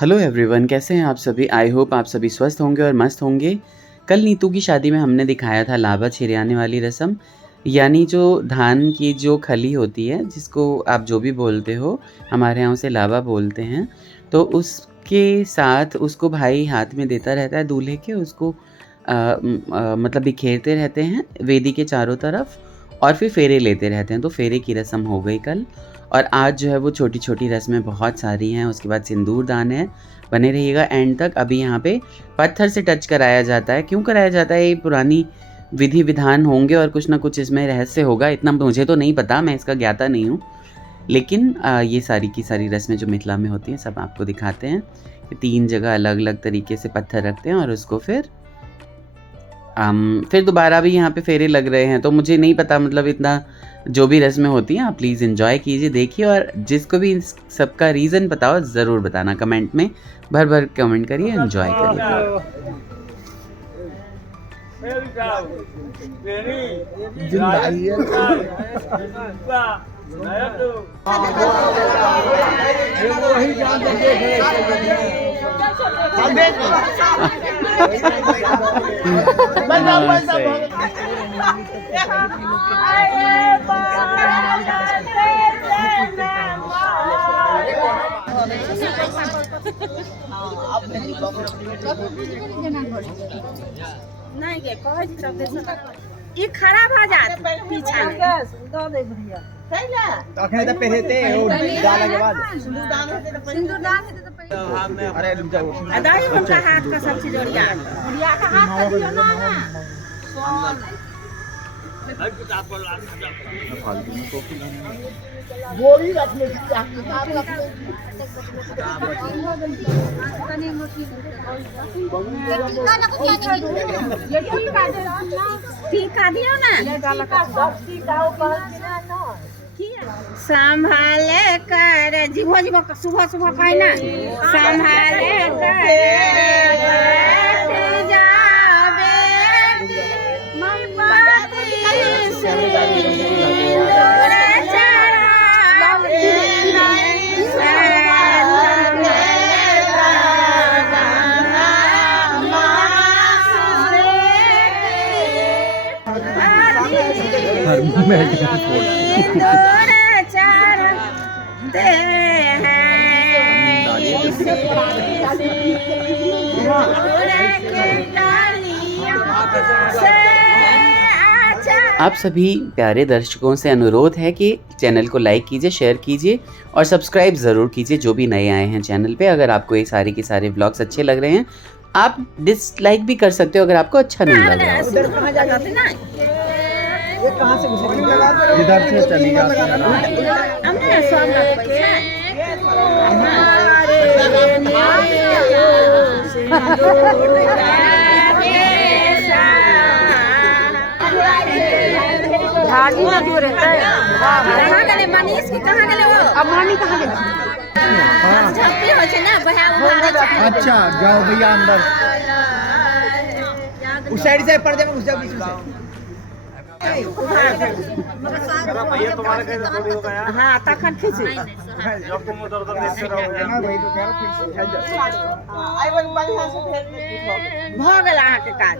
Hello everyone, कैसे हैं आप सभी। आई होप आप सभी स्वस्थ होंगे और मस्त होंगे। कल नीतू की शादी में हमने दिखाया था लावा छिरियाने वाली रस्म, यानी जो धान की जो खली होती है, जिसको आप जो भी बोलते हो, हमारे यहाँ उसे लावा बोलते हैं। तो उसके साथ उसको भाई हाथ में देता रहता है दूल्हे के, उसको मतलब बिखेरते रहते हैं वेदी के चारों तरफ और फिर फेरे लेते रहते हैं। तो फेरे की रस्म हो गई कल, और आज जो है वो छोटी छोटी रस्में बहुत सारी हैं। उसके बाद सिंदूर दान है। बने रहिएगा एंड तक। अभी यहाँ पे पत्थर से टच कराया जाता है। क्यों कराया जाता है, ये पुरानी विधि विधान होंगे और कुछ ना कुछ इसमें रहस्य होगा। इतना मुझे तो नहीं पता, मैं इसका ज्ञाता नहीं हूँ। लेकिन ये सारी की सारी रस्में जो मिथिला में होती हैं सब आपको दिखाते हैं कि 3 जगह अलग अलग तरीके से पत्थर रखते हैं और उसको फिर दोबारा भी यहाँ पे फेरे लग रहे हैं। तो मुझे नहीं पता, मतलब इतना जो भी रस्में होती हैं आप प्लीज़ एंजॉय कीजिए, देखिए। और जिसको भी इस सबका रीज़न पता हो ज़रूर बताना कमेंट में, भर भर कमेंट करिए, एंजॉय करिए। नहीं के कहे छी सब देश ई खराब हो जात पीछा में दो दे भैया सहीला तखने त पहिरते ओ डाला के बाद सिंदूर दान हेते त पहिर अरे रुक जाओ अदाई उनका हाथ का सब चीज ओरिया का हाथ का दियो ना गोरी रखने की किताब रखने टीका दियो ना संभाले कर जीवो जीवो सुबह सुबह कहे ना संभाले कर आप सभी प्यारे दर्शकों से अनुरोध है कि चैनल को लाइक कीजिए, शेयर कीजिए और सब्सक्राइब ज़रूर कीजिए जो भी नए आए हैं चैनल पे। अगर आपको ये सारे के सारे व्लॉग्स अच्छे लग रहे हैं, आप डिसलाइक भी कर सकते हो अगर आपको अच्छा नहीं लग रहा है। ये कहां से इधर से चली जाती भागी ना दूर है। कहां गले मनीष की, कहां गले वो? अब मामी कहां गले? झप्पी हो छे ना बहा उधारे। अच्छा जाओ भैया अंदर, उस साइड से पड़ जाओ, उस जाओ बीच में से। भैया तुम्हारे कैसे थोड़ी हो गया। हां तखन खींची जब तुम उधर नीचे रहोगे ना भाई तो कह फिर से आई वन बढ़िया से भेज भ गेल अहाँ के काज।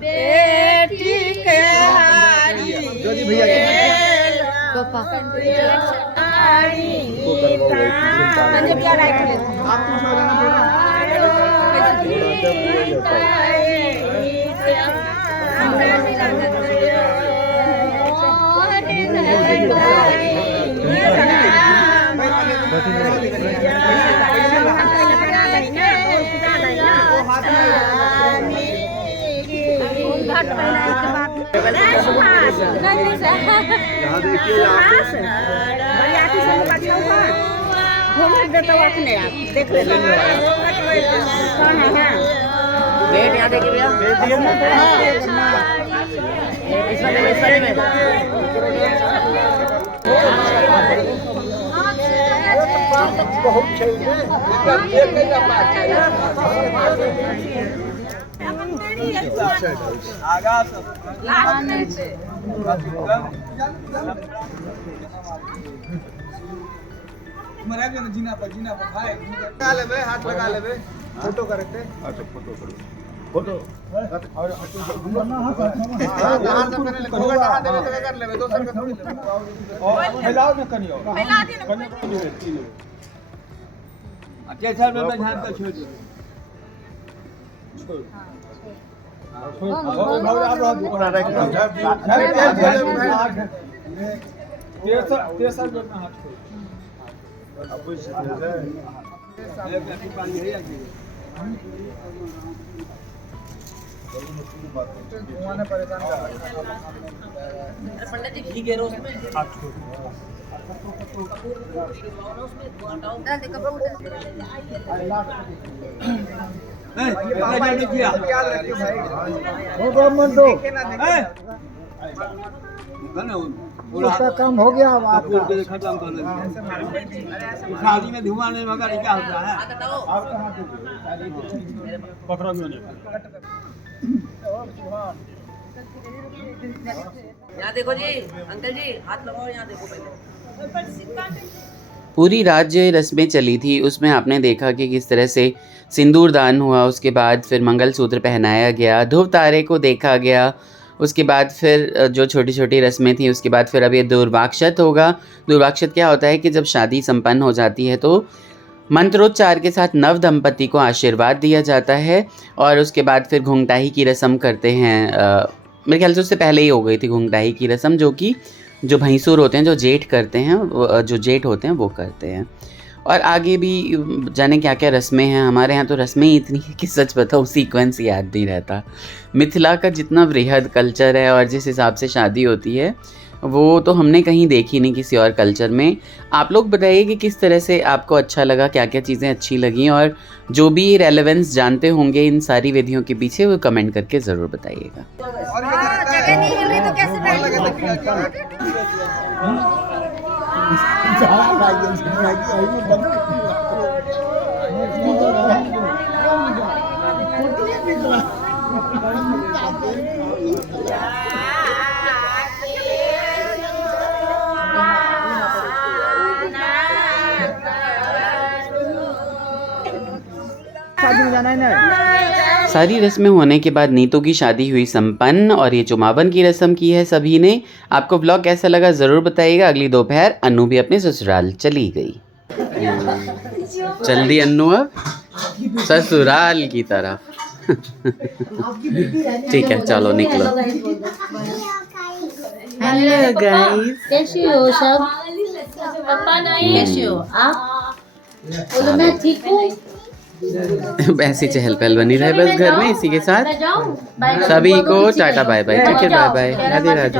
बेटी के हारी जोदी भैया मैंने क्या राइट ले आप कुछ हो जाना यहाँ देखिए देख ले वेट यहाँ देखिए भैया, इस वाले में बहुत चाहिए आगा लगा लेबे, हाथ लगा लेबे, फोटो करते। अच्छा फोटो करो फोटो और बाहर से करने लगे, होगा कहां देवे तो कर लेबे, दोसर के थोड़ी लेबे। और फैलाओ न कनियो। फैला दे ना। अच्छा में ध्यान पे छोड़ दे। पंडित जी घी घेरो उसमें डाल दे कपूर याद रखियो भाई। हो गया मन तो उसका काम हो गया अब आपका खत्म कर दे। शादी में धुआं नहीं मगर क्या होता है? हाथ हटाओ पकड़ो क्यों नहीं? यहाँ देखो जी अंकल जी हाथ लगाओ यहाँ देखो पहले पूरी रात जो ये रस्में चली थी उसमें आपने देखा कि किस तरह से सिंदूर दान हुआ, उसके बाद फिर मंगलसूत्र पहनाया गया, ध्रुव तारे को देखा गया, उसके बाद फिर जो छोटी छोटी रस्में थी उसके बाद फिर अब ये दूर्वाक्षत होगा। दूर्वाक्षत क्या होता है कि जब शादी संपन्न हो जाती है तो मंत्रोच्चार के साथ नव दंपति को आशीर्वाद दिया जाता है और उसके बाद फिर घुंघटाई की रस्म करते हैं। मेरे ख्याल से उससे पहले ही हो गई थी घुंघटाई की रस्म, जो कि जो भैंसुर होते हैं, जो जेठ करते हैं, जो जेठ होते हैं वो करते हैं। और आगे भी जाने क्या क्या रस्में हैं। हमारे यहाँ तो रस्में ही इतनी है कि सच बताऊँ सीक्वेंस याद नहीं रहता। मिथिला का जितना वृहद कल्चर है और जिस हिसाब से शादी होती है वो तो हमने कहीं देखी नहीं किसी और कल्चर में। आप लोग बताइए कि किस तरह से आपको अच्छा लगा, क्या क्या चीज़ें अच्छी लगी, और जो भी रेलेवेंस जानते होंगे इन सारी विधियों के पीछे वो कमेंट करके ज़रूर बताइएगा। जगह नहीं मिल रही तो कैसे बैठेंगे? शादी में जाना है ना। सारी रस्में होने के बाद नीतू की शादी हुई संपन्न और ये चुमावन की रस्म की है सभी ने। आपको व्लॉग कैसा लगा ज़रूर बताइएगा। अगली दोपहर अन्नू भी अपने ससुराल चली गई। चल दी अन्नू अब ससुराल की तरफ। ठीक है चलो निकलो। हेलो गाइस, कैसी हो सब? पापा नहीं कैसे हो आप? बोलो मैं ठीक हूँ। ऐसी चहल पहल बनी रहे बस घर में। इसी के साथ सभी को टाटा बाय बाय। ठीक है, बाय बाय, राधे राधे।